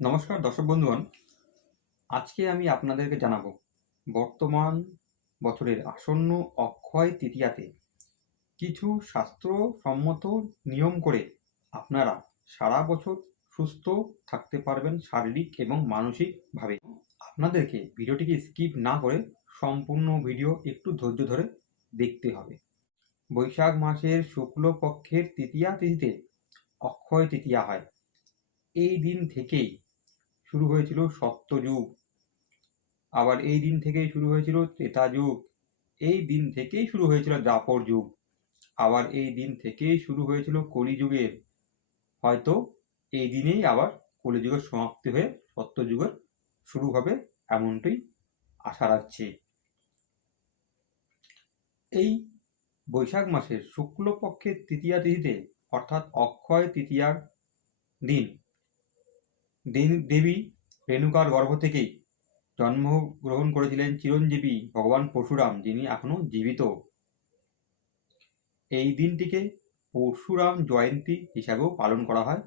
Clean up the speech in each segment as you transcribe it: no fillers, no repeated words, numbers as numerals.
নমস্কার দর্শক বন্ধুগণ, আজকে আমি আপনাদেরকে জানাবো বর্তমান বছরের আসন্ন অক্ষয় তৃতীয়াতে কিছু শাস্ত্রসম্মত নিয়ম করে আপনারা সারা বছর সুস্থ থাকতে পারবেন শারীরিক এবং মানসিকভাবে। আপনাদেরকে ভিডিওটিকে স্কিপ না করে সম্পূর্ণ ভিডিও একটু ধৈর্য ধরে দেখতে হবে। বৈশাখ মাসের শুক্লপক্ষের তৃতীয়া তিথিতে অক্ষয় তৃতীয়া হয়। এই দিন থেকেই শুরু হয়েছিল সত্যযুগ, আবার এই দিন থেকেই শুরু হয়েছিল ত্রেতা যুগ, এই দিন থেকেই শুরু হয়েছিল দ্বাপর যুগ, আবার এই দিন থেকেই শুরু হয়েছিল কলিযুগের। হয়তো এই দিনেই আবার কলিযুগের সমাপ্তি হয়ে সত্যযুগের শুরু হবে, এমনটাই আশা রাখছি। এই বৈশাখ মাসের শুক্লপক্ষের তৃতীয়া তিথিতে অর্থাৎ অক্ষয় তৃতীয়ার দিন দেবী রেণুকার গর্ভ থেকেই জন্মগ্রহণ করেছিলেন চিরঞ্জীবী ভগবান পরশুরাম, যিনি এখনো জীবিত। এই দিনটিকে পরশুরাম জয়ন্তী হিসাবেও পালন করা হয়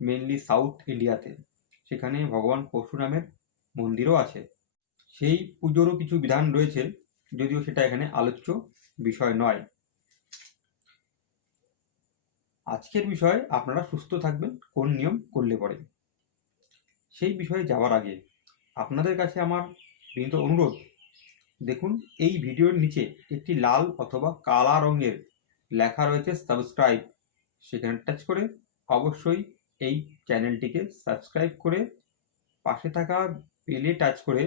মেনলি সাউথ ইন্ডিয়াতে। সেখানে ভগবান পরশুরামের মন্দিরও আছে। সেই পুজোরও কিছু বিধান রয়েছে, যদিও সেটা এখানে আলোচ্য বিষয় নয়। আজকের বিষয় আপনারা সুস্থ থাকবেন কোন নিয়ম করলে পরে, সেই বিষয়ে যাওয়ার আগে আপনাদের কাছে আমার বিনীত অনুরোধ, দেখুন এই ভিডিওর নিচে একটি লাল অথবা কালা রঙের লেখা রয়েছে সাবস্ক্রাইব। সেখানে টাচ করে অবশ্যই এই চ্যানেলটিকে সাবস্ক্রাইব করে পাশে থাকা বেলে টাচ করে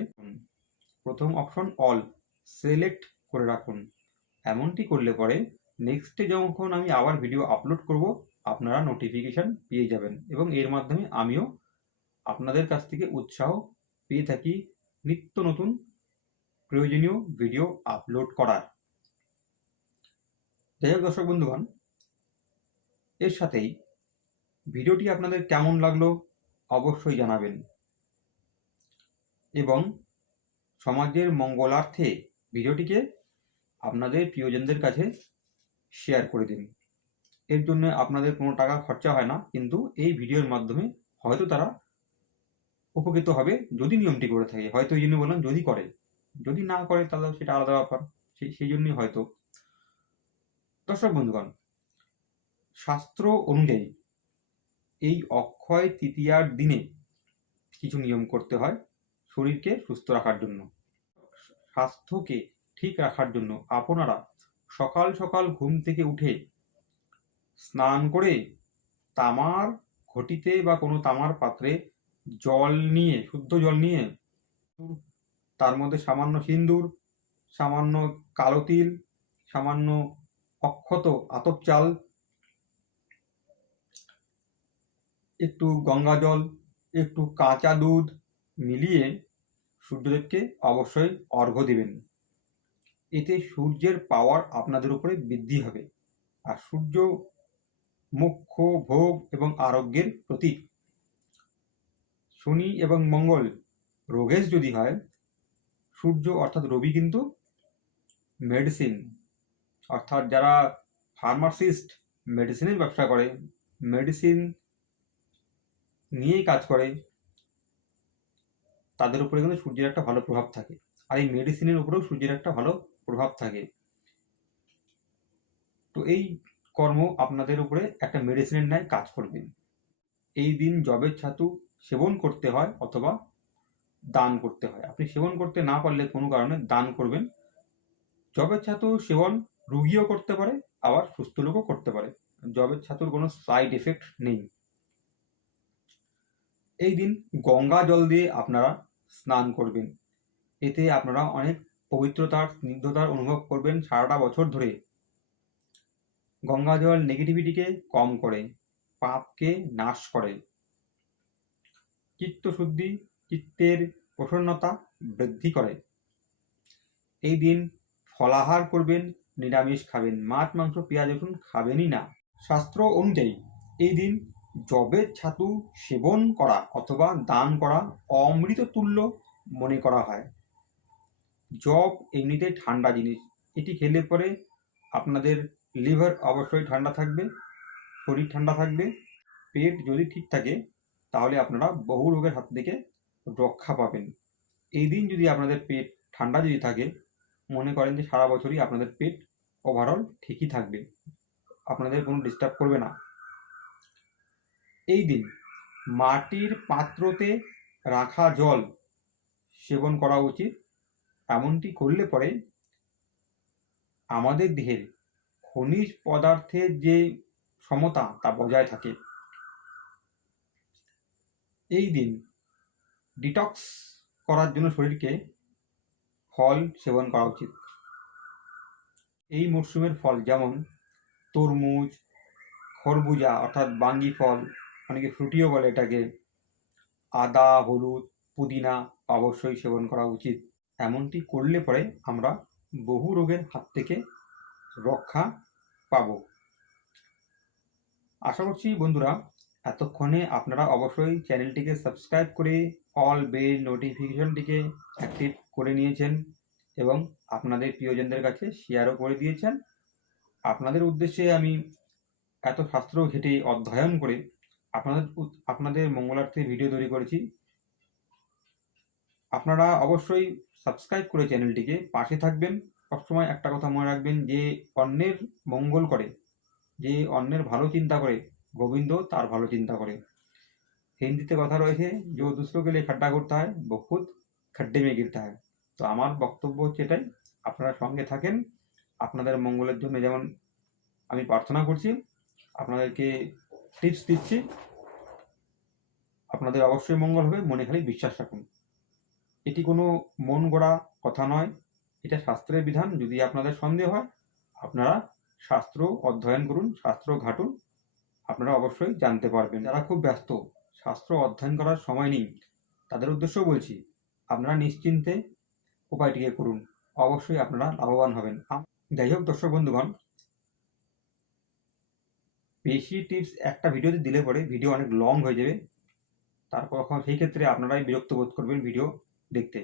প্রথম অপশন অল সিলেক্ট করে রাখুন। এমনটি করলে পরে নেক্সটে যখন আমি আবার ভিডিও আপলোড করব আপনারা নোটিফিকেশান পেয়ে যাবেন, এবং এর মাধ্যমে আমিও আপনাদের কাছ থেকে উৎসাহ পেয়ে থাকি নিত্য নতুন প্রয়োজনীয় ভিডিও আপলোড করার। যাই হোক দর্শক বন্ধুগণ, এর সাথেই ভিডিওটি আপনাদের কেমন লাগলো অবশ্যই জানাবেন, এবং সমাজের মঙ্গলার্থে ভিডিওটিকে আপনাদের প্রিয়জনদের কাছে শেয়ার করে দিন। এর জন্য আপনাদের কোনো টাকা খরচা হয় না, কিন্তু এই ভিডিওর মাধ্যমে হয়তো তারা উপকৃত হবে যদি নিয়মটি করে থাকে। হয়তো এই জন্য বললাম যদি করে, যদি না করে তাহলে সেটা আলাদা ব্যাপার, সেই জন্যই হয়তো। দর্শক বন্ধুগণ, শাস্ত্র অনুযায়ী এই অক্ষয় তৃতীয়ার দিনে কিছু নিয়ম করতে হয় শরীরকে সুস্থ রাখার জন্য। স্বাস্থ্যকে ঠিক রাখার জন্য আপনারা সকাল সকাল ঘুম থেকে উঠে স্নান করে তামার ঘটিতে বা কোনো তামার পাত্রে জল নিয়ে, শুদ্ধ জল নিয়ে, তার মধ্যে সামান্য সিন্দুর, সামান্য কালো তিল, সামান্য অক্ষত আতপ চাল, একটু গঙ্গা জল, একটু কাঁচা দুধ মিলিয়ে সূর্যদেবকে অবশ্যই অর্ঘ্য দিবেন। এতে সূর্যের পাওয়ার আপনাদের উপরে বৃদ্ধি হবে। আর সূর্য মোক্ষ, ভোগ এবং আরোগ্যের প্রতীক। শনি এবং মঙ্গল রোগেশ যদি হয়, সূর্য অর্থাৎ রবি কিন্তু মেডিসিন, অর্থাৎ যারা ফার্মাসিস্ট মেডিসিনের ব্যবসা করে, মেডিসিন নিয়েই কাজ করে, তাদের উপরে কিন্তু সূর্যের একটা ভালো প্রভাব থাকে। আর এই মেডিসিনের উপরেও সূর্যের একটা ভালো প্রভাব থাকে। তো এই কর্ম আপনাদের উপরে একটা মেডিসিনের ন্যায় কাজ করবে। এই দিন জবের ছাতু সেবন করতে হয় অথবা দান করতে হয়। আপনি সেবন করতে না পারলে কোনো কারণে দান করবেন। জবের ছাতু সেবন রুগীও করতে পারে, আবার সুস্থ লোকও করতে পারে। জবের ছাতুর কোনো সাইড এফেক্ট নেই। এই দিন গঙ্গা জল দিয়ে আপনারা স্নান করবেন। এতে আপনারা অনেক পবিত্রতার, স্নিগ্ধতার অনুভব করবেন সারাটা বছর ধরে। গঙ্গা জল নেগেটিভিটিকে কম করে, পাপকে নাশ করে, চিত্তশুদ্ধি, চিত্তের প্রসন্নতা বৃদ্ধি করে। এই দিন ফলাহার করবেন, নিরামিষ খাবেন, মাছ মাংস পেঁয়াজ রসুন খাবেনই না। শাস্ত্র অনুযায়ী এই দিন জবের ছাতু সেবন করা অথবা দান করা অমৃত তুল্য মনে করা হয়। জব এমনিতে ঠান্ডা জিনিস, এটি খেলে পরে আপনাদের লিভার অবশ্যই ঠান্ডা থাকবে, শরীর ঠান্ডা থাকবে। পেট যদি ঠিক থাকে তাহলে আপনারা বহু রোগের হাত থেকে রক্ষা পাবেন। এই দিন যদি আপনাদের পেট ঠান্ডা যদি থাকে, মনে করেন যে সারা বছরই আপনাদের পেট ওভারঅল ঠিকই থাকবে, আপনাদের কোনো ডিস্টার্ব করবে না। এই দিন মাটির পাত্রতে রাখা জল সেবন করা উচিত। এমনটি করলে পরে আমাদের দেহের খনিজ পদার্থের যে সমতা তা বজায় থাকে। এই দিন ডিটক্স করার জন্য শরীরকে ফল সেবন করা উচিত। এই মরশুমের ফল যেমন তরমুজ, খরবুজা অর্থাৎ বাঙ্গি ফল, অনেকে ফ্রুটিও বলে এটাকে, আদা, হলুদ, পুদিনা অবশ্যই সেবন করা উচিত। এমনটি করলে পরে আমরা বহু রোগের হাত থেকে রক্ষা পাব। আশা করছি বন্ধুরা এতক্ষণে আপনারা অবশ্যই চ্যানেলটিকে সাবস্ক্রাইব করে অল বেল নোটিফিকেশনটিকে অ্যাক্টিভ করে নিয়েছেন এবং আপনাদের প্রিয়জনদের কাছে শেয়ারও করে দিয়েছেন। আপনাদের উদ্দেশ্যে আমি এত শাস্ত্র ঘেটে অধ্যয়ন করে আপনাদের মঙ্গলার্থে ভিডিও তৈরি করেছি। আপনারা অবশ্যই সাবস্ক্রাইব করে চ্যানেলটিকে পাশে থাকবেন। সবসময় একটা কথা মনে রাখবেন, যে অন্যের মঙ্গল করে, যে অন্যের ভালো চিন্তা করে, গোবিন্দ তার ভালো চিন্তা করে। হিন্দিতে কথা রয়েছে, যে দুসরো কে লিয়ে খাড্ডা করতা হয় वो खुद खड्डे में गिरता है। তো আমার বক্তব্য হচ্ছে এটাই, আপনারা সঙ্গে থাকেন। আপনাদের মঙ্গলের জন্য যেমন আমি প্রার্থনা করছি, আপনাদেরকে টিপস দিচ্ছি, আপনাদের অবশ্যই মঙ্গল হবে, মনে খালি বিশ্বাস রাখুন। এটি কোনো মন গড়া কথা নয়, এটা শাস্ত্রের বিধান। যদি আপনাদের সন্দেহ হয়, আপনারা শাস্ত্র অধ্যয়ন করুন, শাস্ত্র ঘাটুন, আপনারা অবশ্যই জানতে পারবেন। যারা খুব ব্যস্ত, শাস্ত্র অধ্যয়ন করার সময় নেই, তাদের উদ্দেশ্যও বলছি, আপনারা নিশ্চিন্তে উপায়টিকে করুন, অবশ্যই আপনারা লাভবান হবেন। যাই হোক দর্শক বন্ধুগণ, বেশি টিপস একটা ভিডিওতে দিলে পরে ভিডিও অনেক লং হয়ে যাবে, তারপর সেই ক্ষেত্রে আপনারাই বিরক্ত বোধ করবেন ভিডিও দেখতে।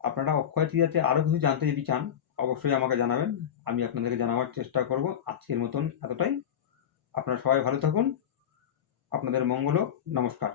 আপনারা অক্ষয় তৃতীয়াতে আরও কিছু জানতে যদি চান, অবশ্যই আমাকে জানাবেন, আমি আপনাদেরকে জানাবার চেষ্টা করব। আজকের মতন এতটাই। আপনারা সবাই ভালো থাকুন, আপনাদের মঙ্গল হোক। নমস্কার।